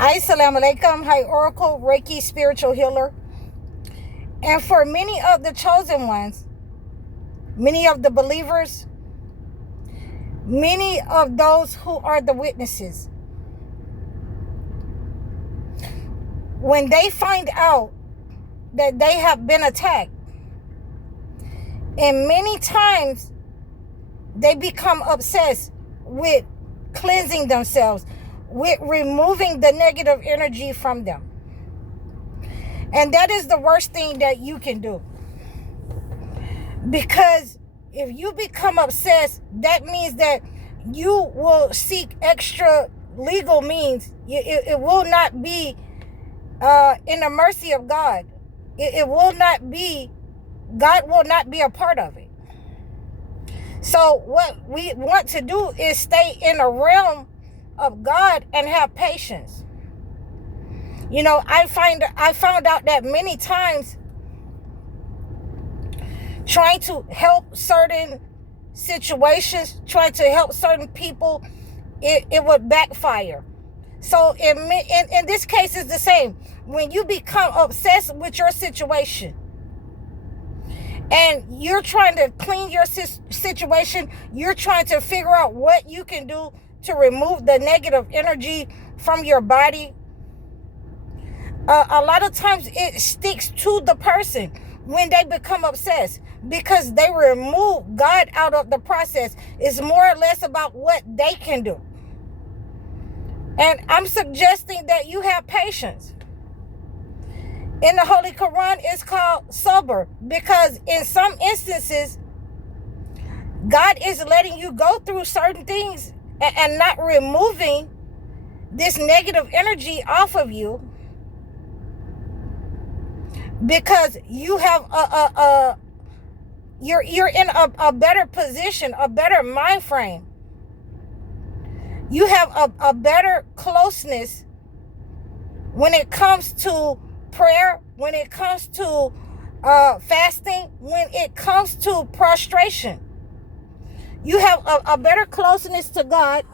Assalamu alaikum. Hi, Oracle, Reiki, spiritual healer. And for many of the chosen ones, many of the believers, many of those who are the witnesses, when they find out that they have been attacked, and many times they become obsessed with cleansing themselves, with removing the negative energy from them. And that is the worst thing that you can do. Because if you become obsessed, that means that you will seek extra legal means. It will not be in the mercy of God. It will not be, God will not be a part of it. So what we want to do is stay in the realm of God and have patience. You know, I found out that many times trying to help certain situations, trying to help certain people, it would backfire. So in this case, it's the same. When you become obsessed with your situation and you're trying to clean your situation, you're trying to figure out what you can do to remove the negative energy from your body. A lot of times it sticks to the person when they become obsessed because they remove God out of the process. It's more or less about what they can do. And I'm suggesting that you have patience. In the Holy Quran, it's called sabr, because in some instances, God is letting you go through certain things and not removing this negative energy off of you, because you have you're in a better position, a better mind frame. You have a better closeness when it comes to prayer, when it comes to fasting, when it comes to prostration. You have a better closeness to God.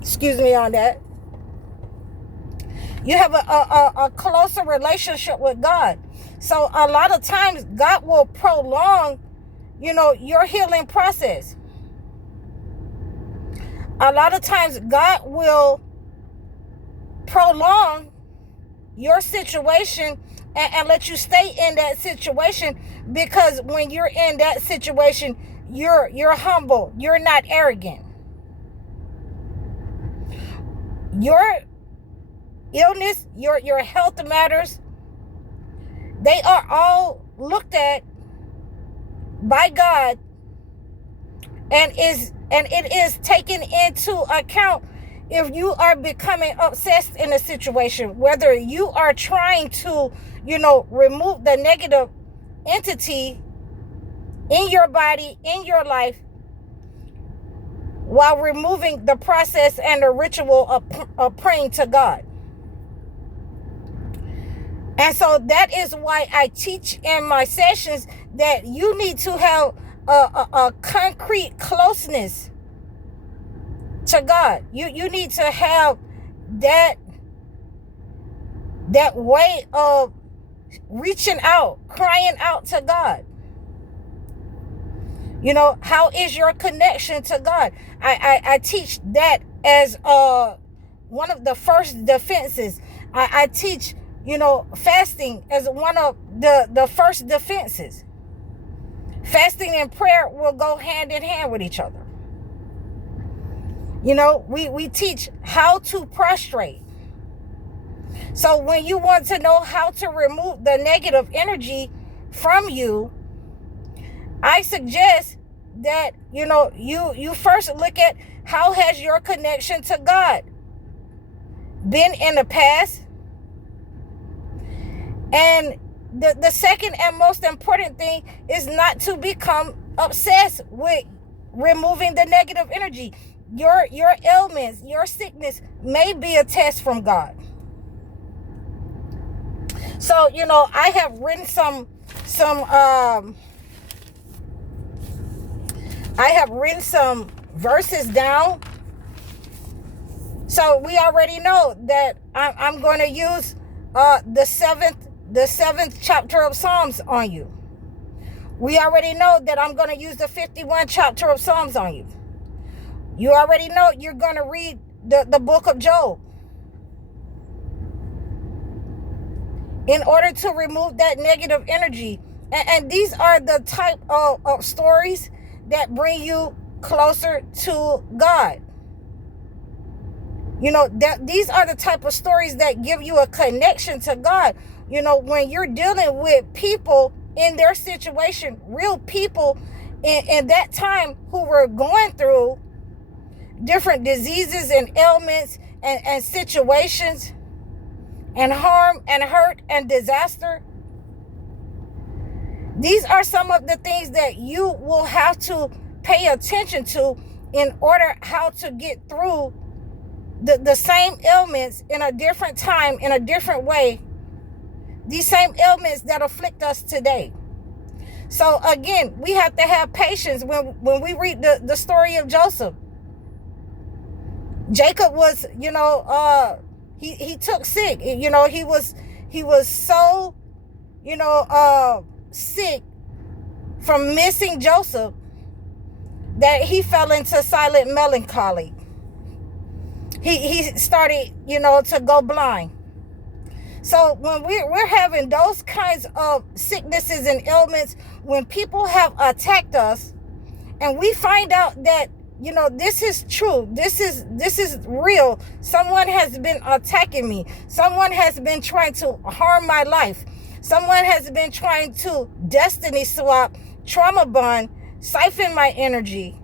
Excuse me on that. You have a closer relationship with God. So a lot of times God will prolong, your healing process. A lot of times God will prolong your situation and let you stay in that situation, because when you're in that situation, you're humble, you're not arrogant. Your illness, your health matters, they are all looked at by God, and it is taken into account if you are becoming obsessed in a situation, whether you are trying to, remove the negative entity in your body, in your life, while removing the process and the ritual of praying to God. And so that is why I teach in my sessions that you need to have a concrete closeness to God. You need to have that way of reaching out, crying out to God. How is your connection to God? I teach that as one of the first defenses. I teach, fasting as one of the first defenses. Fasting and prayer will go hand in hand with each other. We teach how to prostrate. So when you want to know how to remove the negative energy from you, I suggest that, you first look at how has your connection to God been in the past. And the second and most important thing is not to become obsessed with removing the negative energy. Your ailments, your sickness may be a test from God. So, I have written some verses down So we already know that I'm going to use the seventh chapter of Psalms on you. We already know that I'm going to use the 51 chapter of Psalms on you. You already know you're going to read the book of Job in order to remove that negative energy. And these are the type of stories that bring you closer to God. You know, these are the type of stories that give you a connection to God. You know, when you're dealing with people in their situation, real people in that time who were going through different diseases and ailments and situations and harm and hurt and disaster. These are some of the things that you will have to pay attention to in order how to get through the same ailments in a different time, in a different way. These same ailments that afflict us today. So again, we have to have patience when we read the story of Joseph. Jacob was, you know, he took sick. You know, he was so, you know, sick from missing Joseph that he fell into silent melancholy. He started, you know, to go blind. So when we're having those kinds of sicknesses and ailments, when people have attacked us and we find out that, you know, this is true, this is real, someone has been attacking me, someone has been trying to harm my life, someone has been trying to destiny swap, trauma bond, siphon my energy,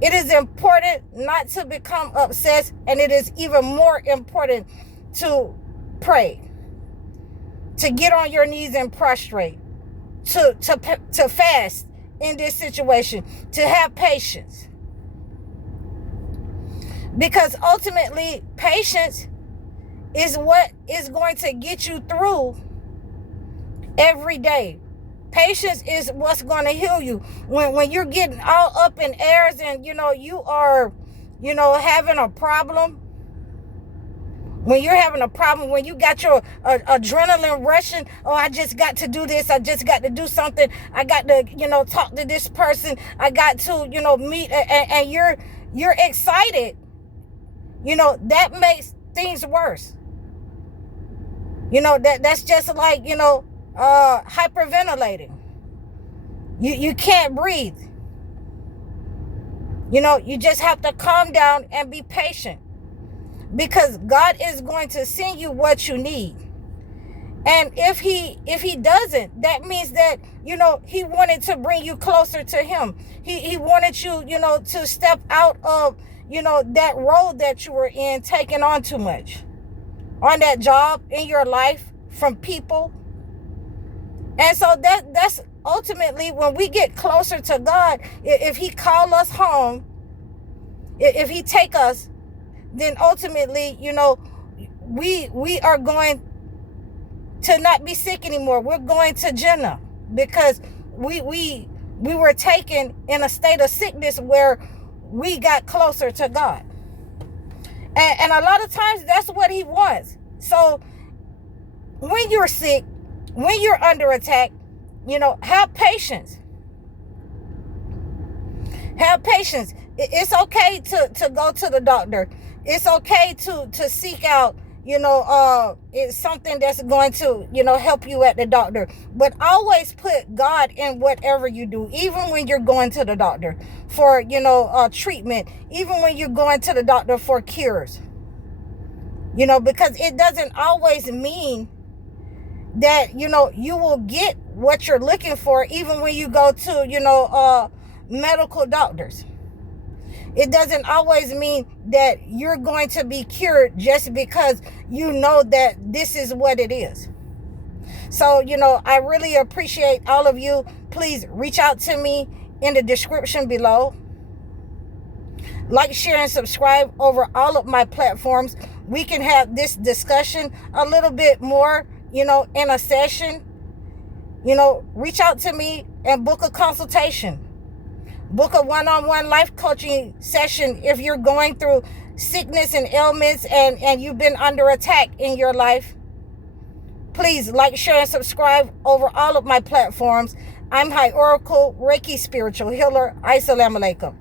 it is important not to become obsessed, and it is even more important to pray, to get on your knees and prostrate, to fast in this situation, to have patience. Because ultimately, patience is what is going to get you through every day. Patience is what's going to heal you. When you're getting all up in airs and, you know, you are, you know, having a problem. When you're having a problem, when you got your adrenaline rushing, oh, I just got to do this, I just got to do something, I got to, you know, talk to this person, I got to, you know, meet, and you're excited, you know, that makes things worse. You know, that's just like, you know, hyperventilating. You can't breathe. You know, you just have to calm down and be patient, because God is going to send you what you need. And if he doesn't, that means that, you know, he wanted to bring you closer to him. He wanted you, you know, to step out of, you know, that road that you were in, taking on too much on that job, in your life, from people. And so that's ultimately when we get closer to God, if he call us home, if he take us, then ultimately, you know, we are going to not be sick anymore. We're going to Jannah, because we were taken in a state of sickness where we got closer to God. And a lot of times that's what he wants. So when you're sick, when you're under attack, you know, have patience. Have patience. It's okay to go to the doctor. It's okay to seek out, you know, it's something that's going to, you know, help you at the doctor. But always put God in whatever you do, even when you're going to the doctor for, you know, treatment, even when you're going to the doctor for cures. You know, because it doesn't always mean that, you know, you will get what you're looking for, even when you go to, you know, medical doctors. It doesn't always mean that you're going to be cured just because you know that this is what it is. So, you know, I really appreciate all of you. Please reach out to me in the description below. Like, share, and subscribe over all of my platforms. We can have this discussion a little bit more, you know, in a session. You know, reach out to me and book a consultation. Book a one-on-one life coaching session if you're going through sickness and ailments, and you've been under attack in your life, please like, share, and subscribe over all of my platforms. I'm High Oracle, Reiki Spiritual Healer. Assalamu alaikum.